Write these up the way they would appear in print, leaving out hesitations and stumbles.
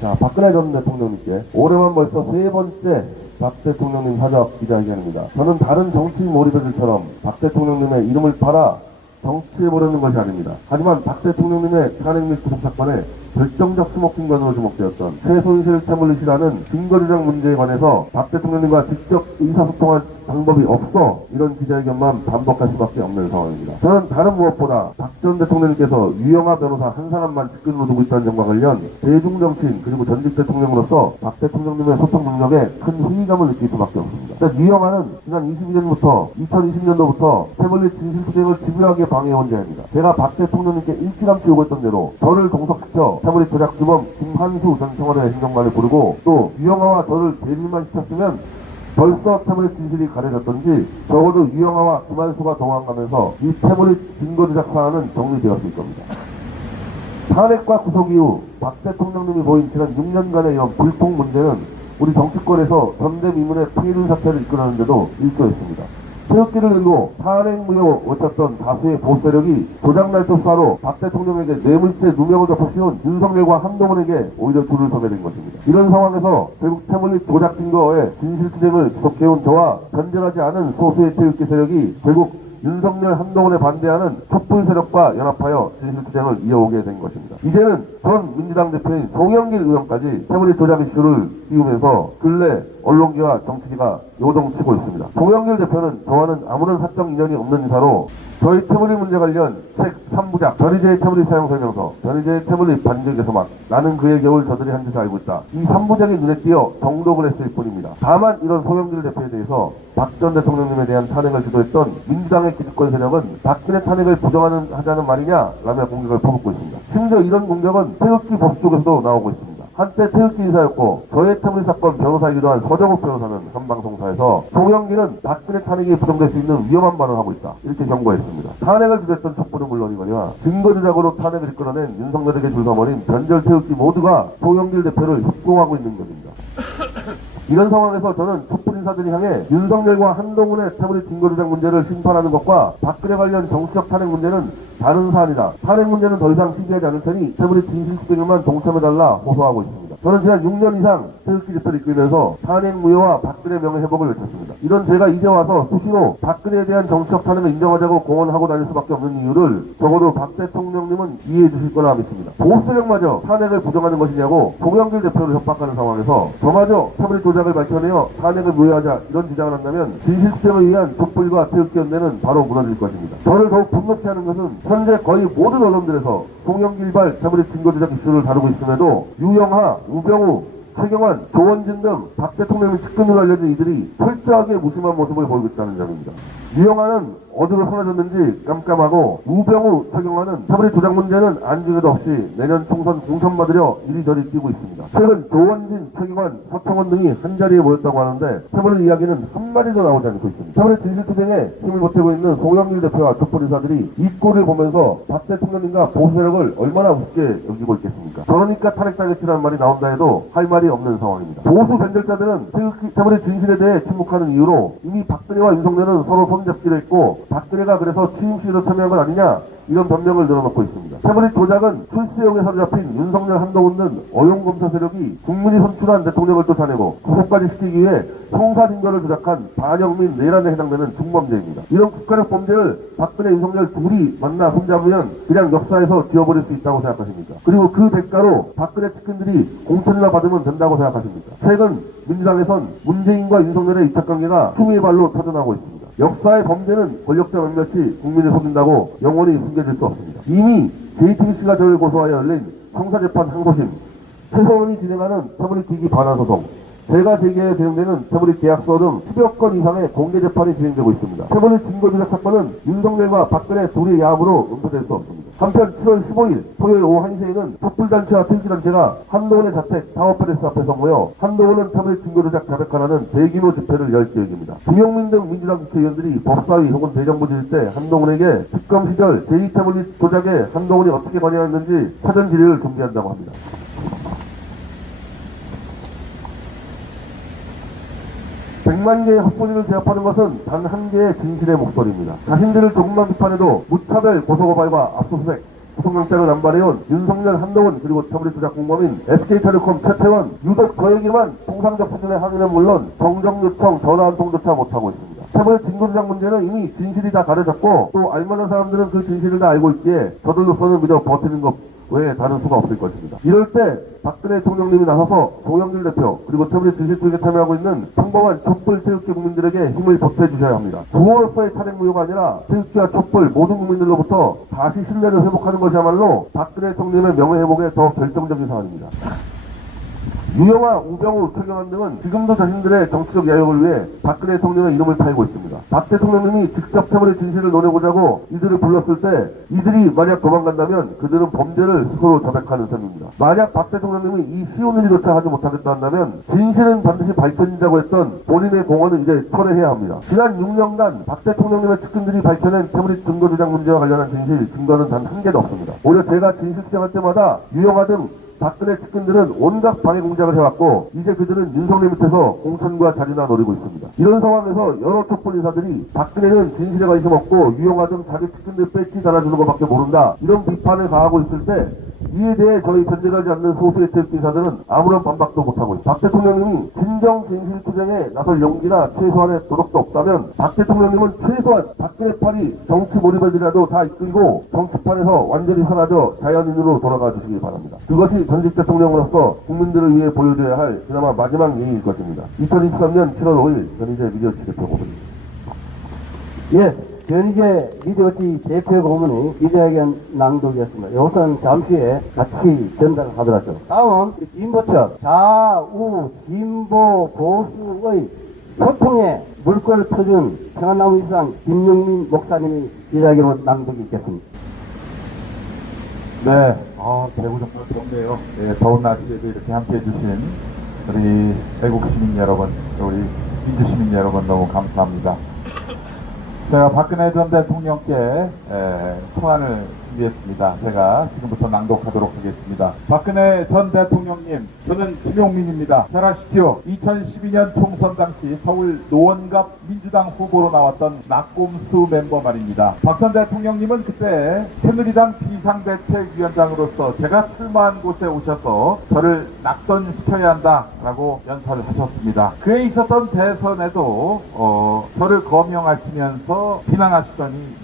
자, 박근혜 전 대통령님께 올해만 벌써 세 번째 박 대통령님 사적 기자회견입니다. 저는 다른 정치인 몰입애들처럼 박 대통령님의 이름을 팔아 정치해보려는 것이 아닙니다. 하지만 박 대통령님의 탄핵 및 구속 사건에 결정적 수목증거로 주목되었던 최순실 태물릿이라는 증거주장 문제에 관해서 박 대통령님과 직접 의사소통할 방법이 없어 이런 기자회견만 반복할 수밖에 없는 상황입니다. 저는 다른 무엇보다 박 전 대통령님께서 유영하 변호사 한 사람만 측근으로 두고 있다는 점과 관련 대중정치인 그리고 전직 대통령으로서 박 대통령님의 소통 능력에 큰 회의감을 느낄 수밖에 없습니다. 일단 유영하는 지난 22년부터 2020년도부터 태물릿 진실투쟁을 집요하게 방해해온 자입니다. 제가 박 대통령님께 일찌감치 요구했던 대로 저를 동석시켜 태물릿 조작주범 김한수 전 청와대 행정관을 부르고 또 유영하와 저를 대리만 시켰으면 벌써 태물릿 진실이 가려졌던지 적어도 유영하와 김한수가 도망가면서 이 태물릿 증거조작 사안은 정리되었을 겁니다. 탄핵과 구속 이후 박 대통령님이 보인 지난 6년간의 이런 불통 문제는 우리 정치권에서 전대미문의 피해를 사태를 이끌었는데도 일조했습니다. 태극기를 들고 탄핵무효 외쳤던 다수의 보수세력이 조작날도 수사로 박 대통령에게 뇌물죄 누명을 덮어씌운 윤석열과 한동훈에게 오히려 줄을 서게 된 것입니다. 이런 상황에서 결국 태물릿 조작 증거에 진실투쟁을 지속해온 저와 변절하지 않은 소수의 태극기 세력이 결국 윤석열 한동훈에 반대하는 촛불 세력과 연합하여 진실투쟁을 이어오게 된 것입니다. 이제는 전 민주당 대표인 송영길 의원까지 태물릿 조작 이슈를 띄우면서 근래 언론계와 정치계가 요동치고 있습니다. 송영길 대표는 저와는 아무런 사적 인연이 없는 인사로 저희 태물릿 문제 관련 책 3부작 전의제의 태물릿 사용 설명서, 전의제의 태물릿 반증에서 나는 그의 겨울 저들이 한 짓을 알고 있다. 이 3부작이 눈에 띄어 정독을 했을 뿐입니다. 다만 이런 송영길 대표에 대해서 박 전 대통령님에 대한 탄핵을 주도했던 민주당의 기득권 세력은 박근혜 탄핵을 부정하자는 말이냐라며 공격을 퍼붓고 있습니다. 심지어 이런 공격은 태극기 보수 쪽에서도 나오고 있습니다. 한때 태극기 인사였고 저의 태물릿 사건 변호사이기도 한 서정욱 변호사는 한 방송사에서 송영길은 박근혜 탄핵이 부정될 수 있는 위험한 발언을 하고 있다 이렇게 경고했습니다. 탄핵을 주도했던 촛불은 물론이거니와 증거조작으로 탄핵을 이끌어낸 윤석열에게 줄서머린 변절 태극기 모두가 송영길 대표를 협공하고 있는 것입니다. 이런 상황에서 저는 촛불 인사들이 향해 윤석열과 한동훈의 태물릿 증거조작 문제를 심판하는 것과 박근혜 관련 정치적 탄핵 문제는 다른 사안이다. 탄핵 문제는 더 이상 시비하지 않을 테니 태물릿 진실투쟁에만 동참해달라 호소하고 있습니다. 저는 지난 6년 이상 태극기 집회를 이끌면서 탄핵 무효와 박근혜 명예회복을 외쳤습니다. 이런 제가 이제 와서 수시로 박근혜에 대한 정치적 탄핵을 인정하자고 공언하고 다닐 수밖에 없는 이유를 적어도 박 대통령님은 이해해 주실 거라 믿습니다. 보수세력마저 탄핵을 부정하는 것이냐고 송영길 대표를 협박하는 상황에서 저마저 태물릿 조작을 밝혀내어 탄핵을 무효하자 이런 주장을 한다면 진실투쟁을 위한 촛불과 태극기 연대는 바로 무너질 것입니다. 저를 더욱 분노케 하는 것은 현재 거의 모든 언론들에서 송영길발 태물릿 증거조작 이슈를 다루고 있음에도 유영하, 우병우, 최경환, 조원진 등 박 대통령의 측근으로 알려진 이들이 철저하게 무심한 모습을 보이고 있다는 점입니다. 유영하는 어디로 사라졌는지 깜깜하고 우병우, 최경환은 태물릿 조작 문제는 안중에도 없이 내년 총선 공천 받으려 이리저리 뛰고 있습니다. 최근 조원진, 최경환, 서청원 등이 한자리에 모였다고 하는데 태물릿 이야기는 한마디도 나오지 않고 있습니다. 태물릿 진실투쟁에 힘을 보태고 있는 송영길 대표와 촛불 인사들이 이 꼴을 보면서 박 대통령님과 보수세력을 얼마나 우습게 여기고 있겠습니까? 그러니까 탄핵당했지라는 말이 나온다 해도 할 말이 없는 상황입니다. 보수 변절자들은 태물릿 진실에 대해 침묵하는 이유로 이미 박근혜와 윤석열은 서로 손잡기로 했고 박근혜가 그래서 취임식에도 참여한 건 아니냐 이런 변명을 늘어놓고 있습니다. 태물릿 조작은 출세용에 사로잡힌 윤석열, 한동훈 등 어용검사 세력이 국민이 선출한 대통령을 쫓아내고 구속까지 시키기 위해 형사증거를 조작한 반역 및 내란에 해당되는 중범죄입니다. 이런 국가적 범죄를 박근혜, 윤석열 둘이 만나 손잡으면 그냥 역사에서 지워버릴 수 있다고 생각하십니까? 그리고 그 대가로 박근혜 측근들이 공천이나 받으면 된다고 생각하십니까? 최근 민주당에선 문재인과 윤석열의 이착관계가 추미애 발로 터져나오고 있습니다. 역사의 범죄는 권력자 몇몇이 국민을 속인다고 영원히 숨겨질 수 없습니다. 이미 JTBC가 저를 고소하여 열린 형사재판 항소심, 최서원이 진행하는 태물릿 기기 반환 소송, 제가 제기해 진행되는 태물릿 계약서 등 10여 건 이상의 공개 재판이 진행되고 있습니다. 태물릿 증거조작 사건은 윤석열과 박근혜 둘의 야함으로 은폐될 수 없습니다. 한편 7월 15일 토요일 오후 1시에는 촛불단체와 태극기단체가 한동훈의 자택 타워팰리스 앞에서 모여 한동훈은 태물릿 증거조작 자백하라는 대규모 집회를 열 계획입니다. 김용민 등 민주당 국회의원들이 법사위 혹은 대정부 지질 때 한동훈에게 특검 시절 제2태물릿 조작에 한동훈이 어떻게 관여했는지 사전 질의를 준비한다고 합니다. 100만 개의 헛소리를 제압하는 것은 단 한 개의 진실의 목소리입니다. 자신들을 조금만 비판해도 무차별 고소고발과 압수수색, 부동경장을 남발해온 윤석열, 한동훈 그리고 태블릿 조작 공범인 SK텔레콤 최태원 유독 저에게만 통상적 수준의 항의는 물론 정정요청 전화 한 통조차 못하고 있습니다. 태블릿 진도조작 문제는 이미 진실이 다 가려졌고 또 알만한 사람들은 그 진실을 다 알고 있기에 저들로서는 그저 버티는 것 외에 다른 수가 없을 것입니다. 이럴 때 박근혜 대통령님이 나서서 조영길 대표 그리고 태블릿 진실투기에 참여하고 있는 평범한 촛불 태극기 국민들에게 힘을 보태주셔야 합니다. 부호로서의 탄핵 무효가 아니라 태극기와 촛불 모든 국민들로부터 다시 신뢰를 회복하는 것이야말로 박근혜 대통령의 명예 회복에 더 결정적인 사안입니다. 유영아, 우병우, 최경환 등은 지금도 자신들의 정치적 야욕을 위해 박근혜 대통령의 이름을 팔고 있습니다. 박 대통령님이 직접 태블릿 진실을 논해보자고 이들을 불렀을 때 이들이 만약 도망간다면 그들은 범죄를 스스로 자백하는 셈입니다. 만약 박 대통령님이 이 쉬운 일조차 하지 못하겠다 한다면 진실은 반드시 밝혀진다고 했던 본인의 공언을 이제 철회해야 합니다. 지난 6년간 박 대통령님의 측근들이 밝혀낸 태블릿 증거조작 문제와 관련한 진실, 증거는 단 한 개도 없습니다. 오히려 제가 진실 주장할 때마다 유영아 등 박근혜 측근들은 온갖 방해 공작을 해왔고 이제 그들은 윤석열 밑에서 공천과 자리나 노리고 있습니다. 이런 상황에서 여러 촛불 인사들이 박근혜는 진실에 관심 없고 유영아 등 자기 측근들 배치 달아주는 것밖에 모른다 이런 비판을 가하고 있을 때 이에 대해 저희 견제하지 않는 소수의 태극기 인사들은 아무런 반박도 못하고 있습니다. 박 대통령님이 진정 진실 투쟁에 나설 용기나 최소한의 도덕도 없다면 박 대통령님은 최소한 박근혜 팔이 정치 몰입을이라도 다 이끌고 정치판에서 완전히 사라져 자연인으로 돌아가 주시기 바랍니다. 그것이 전직 대통령으로서 국민들을 위해 보여줘야 할 그나마 마지막 예의일 것입니다. 2023년 7월 5일 변희재 미디어치 대표 고문입니다. 예, 변희재 미디어치 대표 고문의 기자회견 낭독이었습니다. 이것은 잠시 후에 같이 전달하도록 하죠. 다음은 진보 측 좌우 진보 보수의 소통에 물꼬를 터준 평안나무 이상 김용민 목사님이 기자회견 낭독이 있겠습니다. 네, 대구 정말 덥네요. 네, 더운 날씨에도 이렇게 함께 해주신 우리 애국 시민 여러분, 우리 민주 시민 여러분 너무 감사합니다. 제가 박근혜 전 대통령께 서한을 준비했습니다. 제가 지금부터 낭독하도록 하겠습니다. 박근혜 전 대통령님, 저는 김용민입니다. 잘 아시죠? 2012년 총선 당시 서울 노원갑 민주당 후보로 나왔던 낙곰수 멤버 말입니다. 박 전 대통령님은 그때 새누리당 비상대책위원장으로서 제가 출마한 곳에 오셔서 저를 낙선시켜야 한다라고 연설을 하셨습니다. 그에 있었던 대선에도 저를 거명하시면서 비난하시더니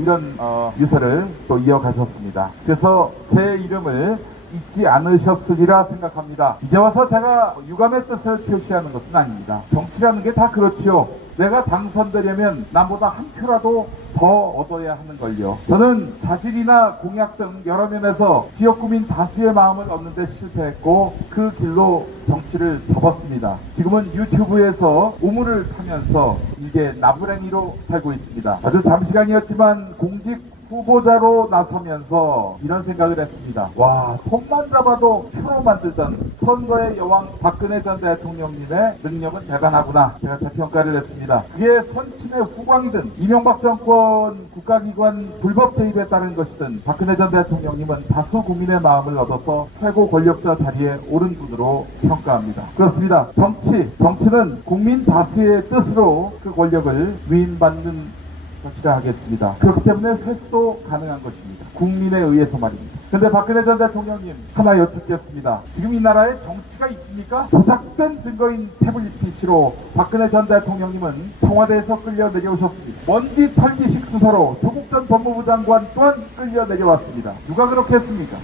이런 유서를 또 이어가셨습니다. 그래서 제 이름을 잊지 않으셨으리라 생각합니다. 이제 와서 제가 유감의 뜻을 표시하는 것은 아닙니다. 정치라는 게 다 그렇지요. 내가 당선되려면 남보다 한 표라도 더 얻어야 하는 걸요. 저는 자질이나 공약 등 여러 면에서 지역구민 다수의 마음을 얻는 데 실패했고 그 길로 정치를 접었습니다. 지금은 유튜브에서 우물을 타면서 이게 나부랭이로 살고 있습니다. 아주 잠시간이었지만 공직 후보자로 나서면서 이런 생각을 했습니다. 와, 손만 잡아도 표로 만들던 선거의 여왕 박근혜 전 대통령님의 능력은 대단하구나. 제가 재평가를 했습니다. 그게 선친의 후광이든 이명박 정권 국가기관 불법 개입에 따른 것이든 박근혜 전 대통령님은 다수 국민의 마음을 얻어서 최고 권력자 자리에 오른 분으로 평가합니다. 그렇습니다. 정치는 국민 다수의 뜻으로 그 권력을 위임받는 것이라 하겠습니다. 그렇기 때문에 회수도 가능한 것입니다. 국민에 의해서 말입니다. 근데 박근혜 전 대통령님 하나 여쭙겠습니다. 지금 이 나라에 정치가 있습니까? 조작된 증거인 태블릿 PC로 박근혜 전 대통령님은 청와대에서 끌려 내려오셨습니다. 먼지 털기식 수사로 조국 전 법무부 장관 또한 끌려 내려왔습니다. 누가 그렇게 했습니까?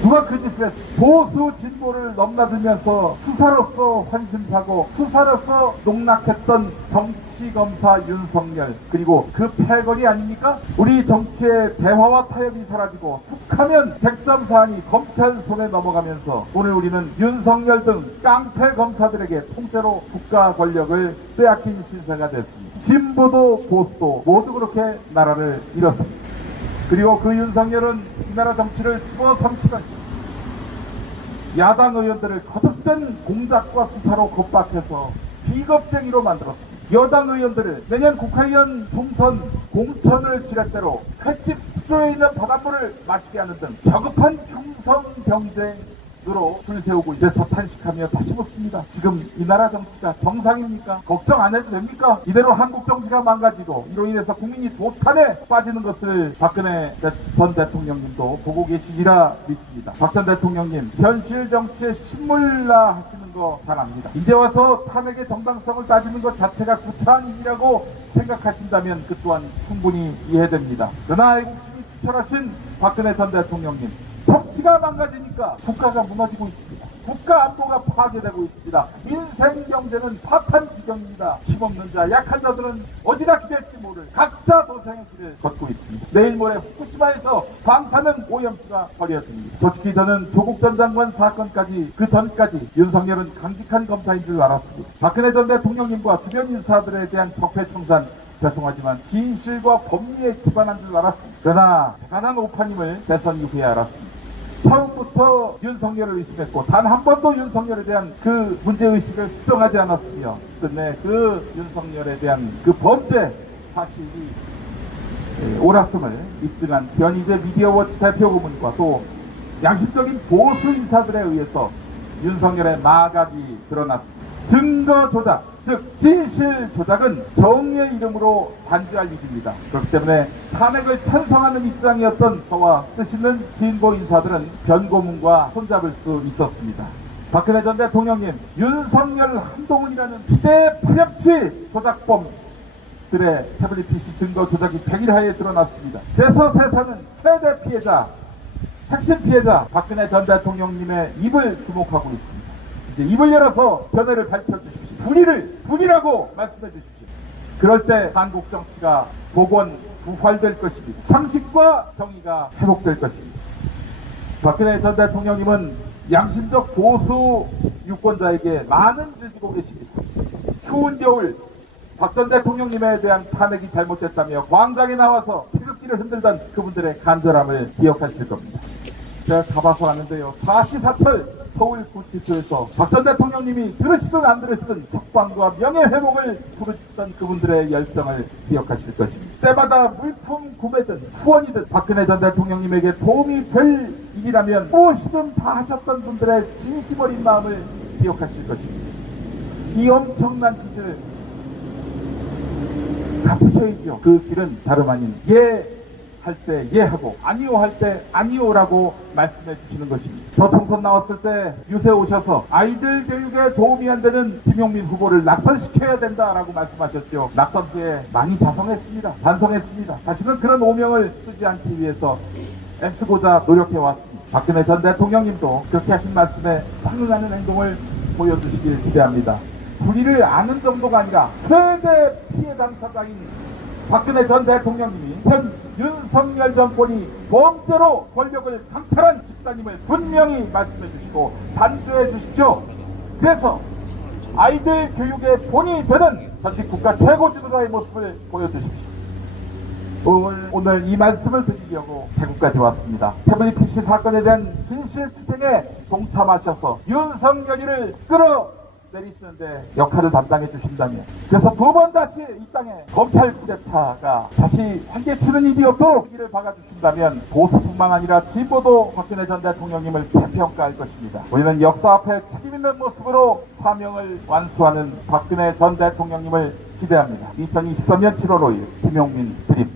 누가 그 짓을 했어? 보수 진보를 넘나들면서 수사로서 환심사고 수사로서 농락했던 정치검사 윤석열, 그리고 그 패거리 아닙니까? 우리 정치의 대화와 타협이 사라지고 툭하면 쟁점사안이 검찰 손에 넘어가면서 오늘 우리는 윤석열 등 깡패 검사들에게 통째로 국가 권력을 빼앗긴 신세가 됐습니다. 진보도 보수도 모두 그렇게 나라를 잃었습니다. 그리고 그 윤석열은 이 나라 정치를 집어삼키던 야당 의원들을 거듭된 공작과 수사로 겁박해서 비겁쟁이로 만들었습니다. 여당 의원들을 내년 국회의원 총선 공천을 지렛대로 횟집 수조에 있는 바닷물을 마시게 하는 등 저급한 충성 경쟁 으로 줄 세우고 이래서 탄식하며 다시 묻습니다. 지금 이 나라 정치가 정상입니까? 걱정 안 해도 됩니까? 이대로 한국 정치가 망가지고 이로 인해서 국민이 도탄에 빠지는 것을 박근혜 전 대통령님도 보고 계시리라 믿습니다. 박 전 대통령님, 현실 정치에 신물라 하시는 거 잘 압니다. 이제 와서 탄핵의 정당성을 따지는 것 자체가 구차한 일이라고 생각하신다면 그 또한 충분히 이해됩니다. 그러나 애국심이 투철하신 박근혜 전 대통령님, 정치가 망가지니까 국가가 무너지고 있습니다. 국가 안보가 파괴되고 있습니다. 민생 경제는 파탄 지경입니다. 힘없는 자, 약한 자들은 어디가 기댈지 모를 각자 도생의 길을 걷고 있습니다. 내일 모레 후쿠시마에서 방사능 오염수가 버려집니다. 솔직히 저는 조국 전 장관 사건까지 그 전까지 윤석열은 강직한 검사인 줄 알았습니다. 박근혜 전 대통령님과 주변 인사들에 대한 적폐청산 죄송하지만 진실과 법리에 기반한 줄 알았습니다. 그러나 가난 오파님을 대선 이후에 알았습니다. 처음부터 윤석열을 의심했고 단 한 번도 윤석열에 대한 그 문제의식을 수정하지 않았으며 끝내 그 윤석열에 대한 그 범죄 사실이 옳았음을 입증한 변희재 미디어워치 대표 고문과 또 양심적인 보수 인사들에 의해서 윤석열의 마각이 드러났습니다. 증거 조작, 즉 진실 조작은 정의의 이름으로 단죄할 일입니다. 그렇기 때문에 탄핵을 찬성하는 입장이었던 저와 뜻있는 진보 인사들은 변고문과 손잡을 수 있었습니다. 박근혜 전 대통령님, 윤석열 한동훈이라는 기대 파렴치 조작범들의 태블릿 PC 증거 조작이 100일 하에 드러났습니다. 그래서 세상은 최대 피해자, 핵심 피해자 박근혜 전 대통령님의 입을 주목하고 있습니다. 이제 입을 열어서 견해를 밝혀주십시오. 불의라고 말씀해 주십시오. 그럴 때 한국 정치가 복원, 부활될 것입니다. 상식과 정의가 회복될 것입니다. 박근혜 전 대통령님은 양심적 보수 유권자에게 많은 질 주고 계십니다. 추운 겨울 박 전 대통령님에 대한 탄핵이 잘못됐다며 광장에 나와서 태극기를 흔들던 그분들의 간절함을 기억하실 겁니다. 제가 가봐서 아는데요. 사시사철 서울구치소에서 박 전 대통령님이 들으시든 안 들으시든 석방과 명예회복을 부르셨던 그분들의 열정을 기억하실 것입니다. 때마다 물품 구매든 후원이든 박근혜 전 대통령님에게 도움이 될 일이라면 무엇이든 다 하셨던 분들의 진심 어린 마음을 기억하실 것입니다. 이 엄청난 빚을 갚으셔야죠. 그 길은 다름 아닌 할 때 예하고 아니오 할 때 아니오라고 말씀해 주시는 것입니다. 저 총선 나왔을 때 유세 오셔서 아이들 교육에 도움이 안 되는 김용민 후보를 낙선시켜야 된다라고 말씀하셨죠. 낙선 후에 많이 반성했습니다. 다시는 그런 오명을 쓰지 않기 위해서 애쓰고자 노력해 왔습니다. 박근혜 전 대통령님도 그렇게 하신 말씀에 상응하는 행동을 보여주시길 기대합니다. 불의를 아는 정도가 아니라 최대 피해 당사자인 박근혜 전 대통령님이 현 윤석열 정권이 범죄로 권력을 강탈한 집단임을 분명히 말씀해 주시고 단죄해 주십시오. 그래서 아이들 교육의 본이 되는 전직 국가 최고 지도자의 모습을 보여주십시오. 오늘 이 말씀을 드리려고 대구까지 왔습니다. 태블릿 PC 사건에 대한 진실투쟁에 동참하셔서 윤석열이를 끌어내리시는데 역할을 담당해 주신다면, 그래서 두 번 다시 이 땅에 검찰 쿠데타가 다시 환기치는 일이 없도록 길을 박아주신다면 보수뿐만 아니라 진보도 박근혜 전 대통령님을 재평가할 것입니다. 우리는 역사 앞에 책임있는 모습으로 사명을 완수하는 박근혜 전 대통령님을 기대합니다. 2023년 7월 5일 김용민 드림.